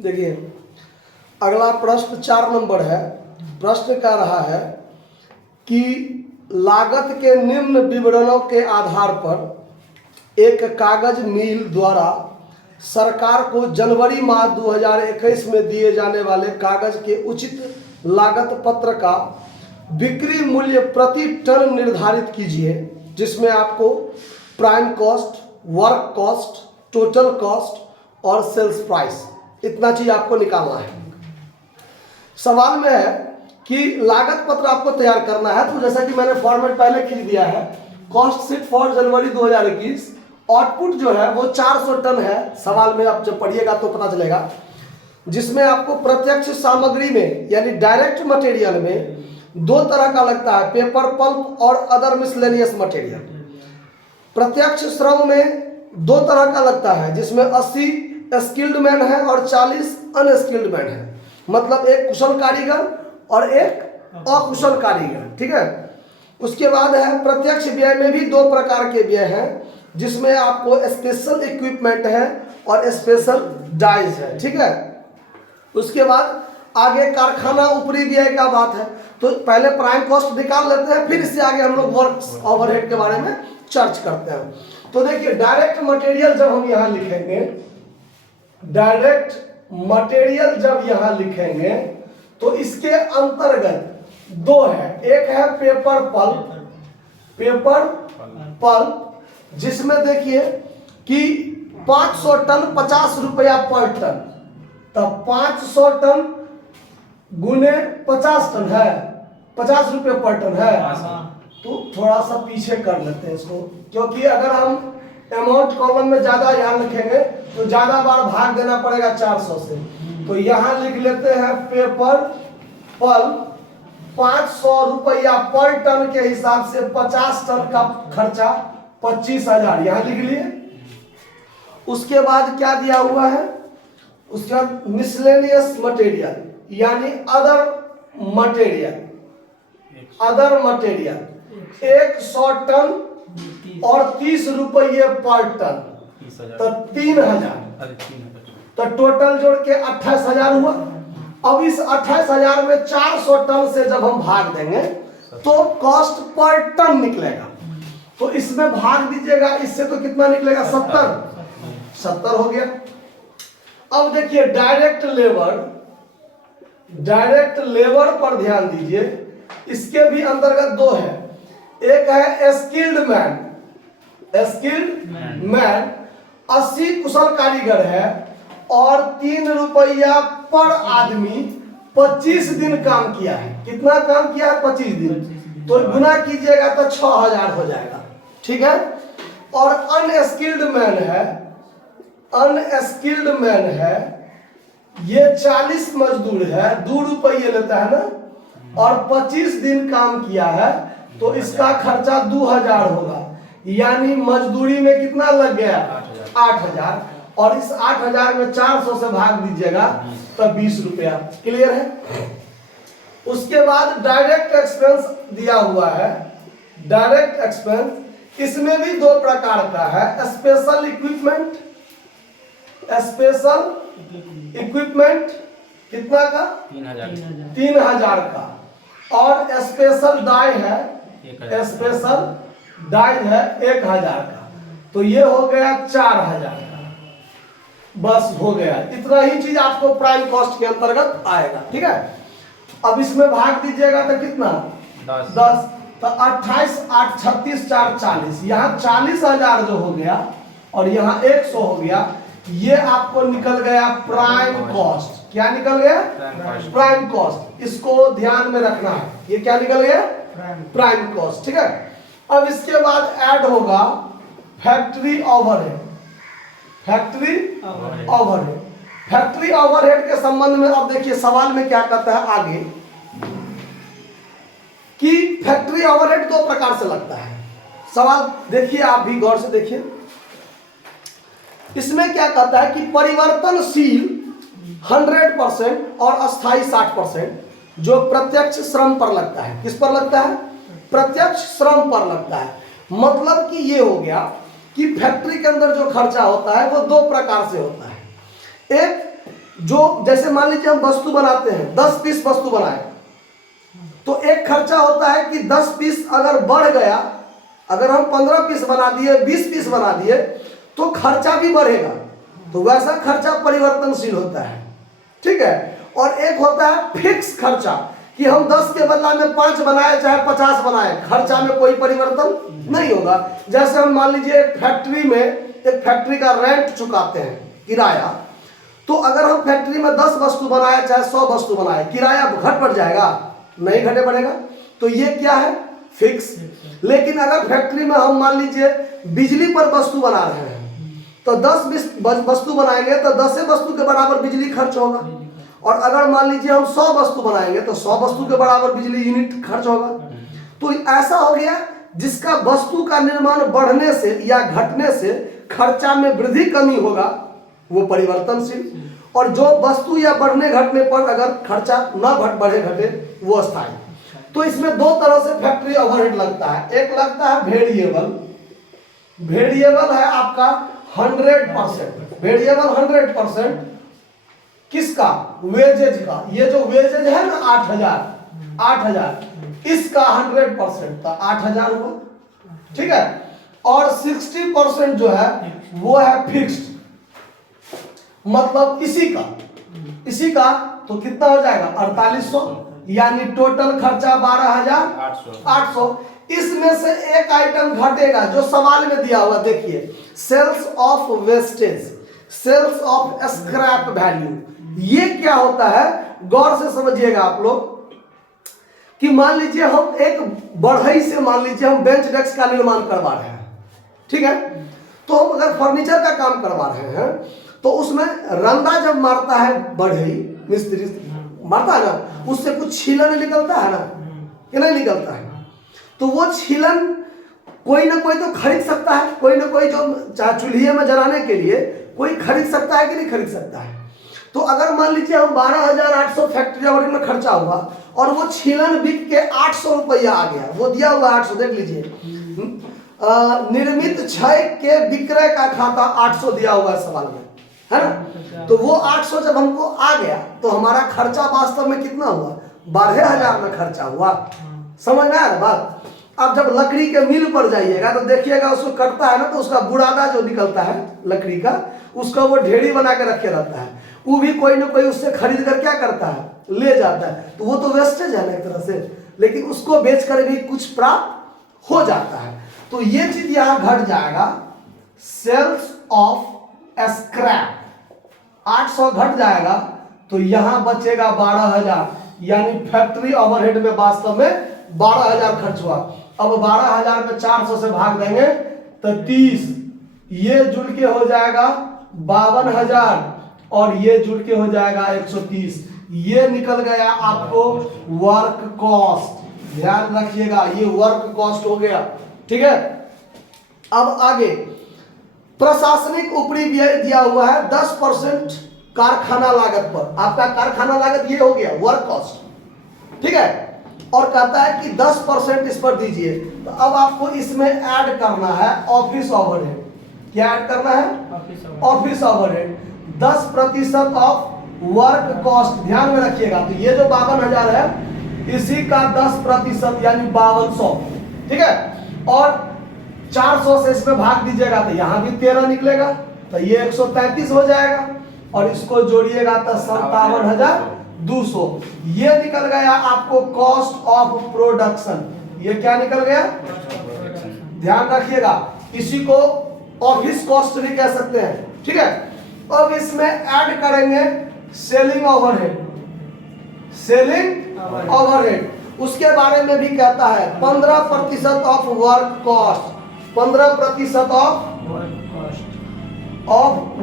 देखिए अगला प्रश्न 4 नंबर है। प्रश्न कह रहा है कि लागत के निम्न विवरणों के आधार पर एक कागज मिल द्वारा सरकार को जनवरी माह 2021 में दिए जाने वाले कागज के उचित लागत पत्र का बिक्री मूल्य प्रति टन निर्धारित कीजिए, जिसमें आपको prime cost, work cost, total cost और सेल्स प्राइस, इतना चीज आपको निकालना है। सवाल में है कि लागत पत्र आपको तैयार करना है, तो जैसा कि मैंने फॉर्मेट पहले खींच दिया है, cost sheet for January 2021, output जो है वो 400 टन है। सवाल में आप जब पढ़िएगा तो पता चलेगा, जिसमें आपको प्रत्यक्ष सामग्री में यानी डायरेक्ट मटेरियल में 2 तरह का लगता है, पेपर पल्प और अदर मिसलेनियस मटेरियल। प्रत्यक्ष श्रम में 2 तरह का लगता है, जिसमें 80 स्किल्ड मैन है और 40 अनस्किल्ड मैन है, मतलब एक कुशल कारीगर और एक अकुशल कारीगर, ठीक है। उसके बाद है प्रत्यक्ष व्यय में भी 2 प्रकार के व्यय हैं, जिसमें आपको स्पेशल इक्विपमेंट है और स्पेशल डाइज है, ठीक है। उसके बाद आगे कारखाना ऊपरी व्यय का बात है, तो पहले प्राइम कॉस्ट निकाल लेते हैं, फिर इससे आगे हम लोग वर्क ओवरहेड के बारे में चर्च करते हैं। तो देखिए डायरेक्ट मटेरियल जब हम यहाँ लिखेंगे, डायरेक्ट मटेरियल जब यहाँ लिखेंगे तो इसके अंतर्गत 2 है। एक है पेपर पल्प, पेपर पल्प जिसमें देखिए कि 500 टन 50 रुपया पर टन, तब 500 टन गुने 50 टन है, 50 रुपये पर टन है। तो थोड़ा सा पीछे कर लेते हैं इसको, क्योंकि अगर हम अमाउंट कॉलम में ज्यादा यहाँ लिखेंगे तो ज्यादा बार भाग देना पड़ेगा 400 से। तो यहाँ लिख लेते हैं पेपर पल्प 500 रुपया पर टन के हिसाब से 50 टन का खर्चा 25,000 यहाँ लिख लिए। उसके बाद क्या दिया हुआ है, उसके बाद मिसलेनियस मटेरियल यानी other material, other material 100 ton और 30 रुपये पर टन, तो 3,000, तो टोटल जोड़ के 28,000 हुआ। अब इस 28,000 में 400 टन से जब हम भाग देंगे तो कॉस्ट पर टन निकलेगा, तो इसमें भाग दीजिएगा, इससे तो कितना निकलेगा 70 हो गया। अब देखिए डायरेक्ट लेबर, डायरेक्ट लेबर पर ध्यान दीजिए, इसके भी अंतर्गत 2 है। एक है स्किल्ड मैन, स्किल्ड मैन 80 कुशल कारीगर है और 3 रुपया पर आदमी 25 दिन काम किया है। कितना काम किया है? 25 दिन, तो गुना कीजिएगा तो 6,000 हो जाएगा, ठीक है। और अनस्किल्ड मैन है, अनस्किल्ड मैन है, ये 40 मजदूर है, 2 रुपये लेता है ना, और 25 दिन काम किया है, तो इसका खर्चा 2,000 होगा। यानी मजदूरी में कितना लग गया? 8,000, और इस 8,000 में 400 से भाग दीजिएगा तो 20 रुपया। क्लियर है? उसके बाद डायरेक्ट एक्सपेंस दिया हुआ है, डायरेक्ट एक्सपेंस, इसमें भी 2 प्रकार का है, स्पेशल इक्विपमेंट, स्पेशल इक्विपमेंट कितना का? 3,000 का, और स्पेशल डाई है, स्पेशल डाई है 1,000 का, तो ये हो गया 4,000 का। बस हो गया, इतना ही चीज आपको प्राइम कॉस्ट के अंतर्गत आएगा, ठीक है। अब इसमें भाग दीजिएगा तो कितना? 10, तो 28, 8, 36, 4, 40, यहाँ 40,000 जो हो गया और यहाँ 100 हो गया, ये आपको निकल गया प्राइम कॉस्ट। क्या निकल गया? Prime cost. इसको ध्यान में रखना है, ये क्या निकल गया? प्राइम कॉस्ट, ठीक है। अब इसके बाद ऐड होगा factory overhead, factory overhead. Factory overhead के संबंध में अब देखिए सवाल में क्या कहता है आगे, कि फैक्ट्री ओवरहेड 2 प्रकार से लगता है। सवाल देखिए, आप भी गौर से देखिए, इसमें क्या कहता है कि परिवर्तनशील 100% और अस्थाई 60% जो प्रत्यक्ष श्रम पर लगता है। किस पर लगता है? प्रत्यक्ष श्रम पर लगता है। मतलब कि ये हो गया कि फैक्ट्री के अंदर जो खर्चा होता है वो 2 प्रकार से होता है। एक जो जैसे मान लीजिए हम वस्तु बनाते हैं, 10 पीस वस्तु बनाए, तो एक खर्चा होता है कि 10 पीस अगर बढ़ गया, अगर हम 15 पीस बना दिए, 20 पीस बना दिए, तो खर्चा भी बढ़ेगा। तो वैसा खर्चा परिवर्तनशील होता है, ठीक है। और एक होता है फिक्स खर्चा, कि हम 10 के बदला में 5 बनाए चाहे 50 बनाए, खर्चा में कोई परिवर्तन नहीं होगा। जैसे हम मान लीजिए एक फैक्ट्री में, एक फैक्ट्री का रेंट चुकाते हैं, किराया, तो अगर हम फैक्ट्री में 10 वस्तु बनाए चाहे 100 वस्तु बनाए, किराया घट बढ़ जाएगा? नहीं घटे बढ़ेगा। तो ये क्या है? फिक्स। लेकिन अगर फैक्ट्री में हम मान लीजिए बिजली पर वस्तु बना रहे हैं, तो 10 वस्तु बनाएंगे तो 10 वस्तु के बराबर बिजली खर्च होगा। और अगर मान लीजिए हम 100 वस्तु बनाएंगे तो 100 वस्तु के बराबर बिजली यूनिट खर्च होगा। तो ऐसा हो गया, जिसका वस्तु का निर्माण बढ़ने से या घटने से खर्चा में वृद्धि कमी होगा, वो परिवर्तनशील। और जो वस्तु या बढ़ने घटने पर अगर खर्चा न बढ़े घटे, वो स्थायी। तो इसमें दो तरह से फैक्ट्री ओवरहेड लगता है। एक लगता है वेरिएबल, वेरिएबल है आपका 100%, वेरिएबल 100% किसका? वेजेज का। ये जो वेजेज है ना 8,000, इसका 100% था 8,000 हुआ, ठीक है। और 60% जो है वो है फिक्स्ड, मतलब इसी का तो कितना हो जाएगा? 4800, यानी टोटल खर्चा 12,800। इसमें से एक आइटम घटेगा जो सवाल में दिया हुआ, देखिए, sales of wastage, sales of scrap value. ये क्या होता है, गौर से समझिएगा आप लोग, कि मान लीजिए हम एक बढ़ई से, मान लीजिए हम बेंच डेस्क का निर्माण करवा रहे हैं, ठीक है। तो हम अगर फर्नीचर का काम करवा रहे हैं, तो उसमें रंदा जब मारता है बढ़ई, मिस्त्री मारता है ना, उससे कुछ छीलन निकलता है ना, कि नहीं निकलता है? तो वो छीलन कोई ना कोई तो खरीद सकता है, कोई ना कोई, जो चाहे चूल्हे में जलाने के लिए कोई खरीद सकता है कि नहीं खरीद सकता है। तो अगर मान लीजिए हम 12,800 फैक्ट्री ओवरहेड में खर्चा हुआ, और वो छीलन बिक के 800 रुपया आ गया, वो दिया हुआ 800, देख लीजिए, निर्मित क्षय के विक्रय का खाता 800 दिया हुआ है सवाल में, है ना। तो वो 800 जब हमको आ गया, तो हमारा खर्चा वास्तव में कितना हुआ? 12,000 में खर्चा हुआ। समझ में आया बात? अब जब लकड़ी के मिल पर जाइएगा तो देखिएगा, उसको कटता है ना, तो उसका बुरादा जो निकलता है लकड़ी का, उसका वो ढेरी बना के रखे रहता है। वो भी कोई ना कोई उससे खरीद कर क्या करता है? ले जाता है। तो वो तो वेस्टेज है ना एक तरह से, लेकिन उसको बेच कर भी कुछ प्राप्त हो जाता है। तो ये चीज यहां घट जाएगा, सेल्स ऑफ स्क्रैप 800 घट जाएगा, तो यहां बचेगा 12,000, यानी फैक्ट्री ओवरहेड में वास्तव में 12,000 खर्च हुआ। अब 12,000 में 400 से भाग देंगे तो 30, ये जुड़ के हो जाएगा 52,000, और ये जुड़ के हो जाएगा 130। ये निकल गया आपको वर्क कॉस्ट। ध्यान रखिएगा, ये वर्क कॉस्ट हो गया, ठीक है। अब आगे प्रशासनिक ऊपरी व्यय दिया हुआ है 10% कारखाना लागत पर। आपका कारखाना लागत ये हो गया वर्क कॉस्ट, ठीक है। और कहता है कि 10% इस पर दीजिए। तो अब आपको इसमें ऐड करना है ऑफिस ओवरहेड। क्या ऐड करना है? Office overhead 10% of work cost. ध्यान में रखिएगा, तो ये जो 52,000 है, इसी का 10% यानी 5200, ठीक है। और 400 से इसमें भाग दीजिएगा तो यहां भी 13 निकलेगा, तो ये 133 हो जाएगा, और इसको जोड़िएगा तो 57,200। ये निकल गया आपको कॉस्ट ऑफ प्रोडक्शन। ये क्या निकल गया? ध्यान रखिएगा, इसी को ऑफिस कॉस्ट भी कह सकते हैं, ठीक है। अब इसमें ऐड करेंगे सेलिंग ओवरहेड, सेलिंग ओवरहेड। उसके बारे में भी कहता है 15% of work cost, 15% of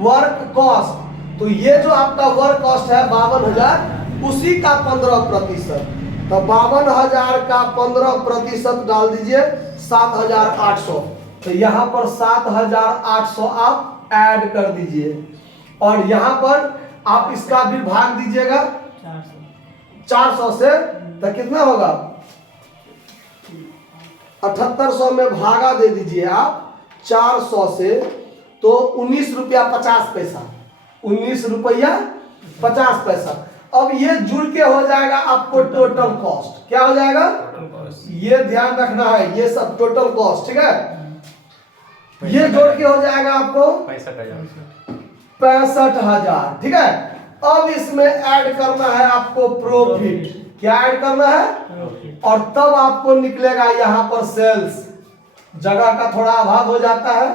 work cost. तो ये जो आपका वर्क कॉस्ट है 52,000, उसी का 15%। तो 52,000 का 15% डाल दीजिए 7,800। तो यहाँ पर 7,800 आप ऐड कर दीजिए, और यहाँ पर आप इसका भी भाग दीजिएगा 400 से, तो कितना होगा? 7800 में भागा दे दीजिए आप 400 से, तो 19 रुपया 50 पैसा, 19 रुपया 50 पैसा। अब ये जुड़ के हो जाएगा आपको टोटल कॉस्ट। क्या हो जाएगा? ये ध्यान रखना है, ये सब टोटल कॉस्ट, ठीक है। ये जोड़ के हो जाएगा आपको 65,000, ठीक है। अब इसमें ऐड करना है आपको प्रॉफिट। क्या ऐड करना है? और तब आपको निकलेगा यहाँ पर सेल्स। जगह का थोड़ा अभाव हो जाता है,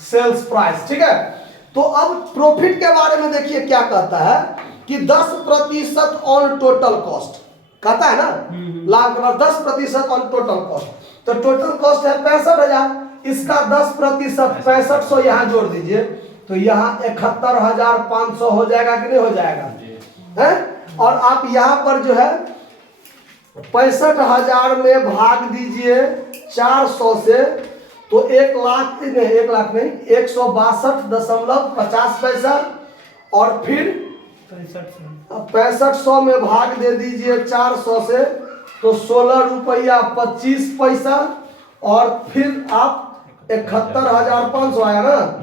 सेल्स प्राइस, ठीक है। तो अब प्रॉफिट के बारे में देखिए क्या कहता है कि 10% ऑन टोटल कॉस्ट कहता है ना, लाभ 10% ऑन टोटल कॉस्ट। तो टोटल कॉस्ट है 65,000, इसका 10% 6500 यहाँ जोड़ दीजिए, तो यहाँ 71,500 हो जाएगा कि नहीं हो जाएगा? है। और आप यहाँ पर जो है 65,000 में भाग दीजिए 400 से, तो 1,00,000 नहीं, 1,00,000 नहीं, 162.50 पैसा। और फिर 6500 में भाग दे दीजिए 400 से, तो 16 रुपया 25 पैसा। और फिर आप 71,500 आया ना,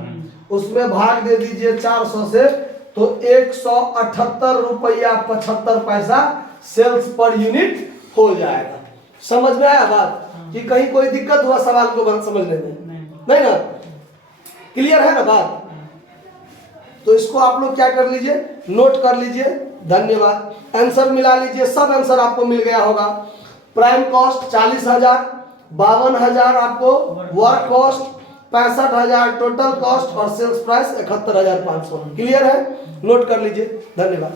उसमें भाग दे दीजिए 400 से, तो 178 रुपया 75 पैसा सेल्स पर यूनिट हो जाएगा। समझ में आया बात कि कहीं कोई दिक्कत हुआ सवाल को समझने में? नहीं ना? क्लियर है ना बात? तो इसको आप लोग क्या कर लीजिए, नोट कर लीजिए। धन्यवाद। आंसर मिला लीजिए, सब आंसर आपको मिल गया होगा। प्राइम कॉस्ट 40,000, 52,000 आपको वर्क कॉस्ट, 65,000 टोटल कॉस्ट और सेल्स प्राइस 71,500। क्लियर है? नोट कर लीजिए। धन्यवाद।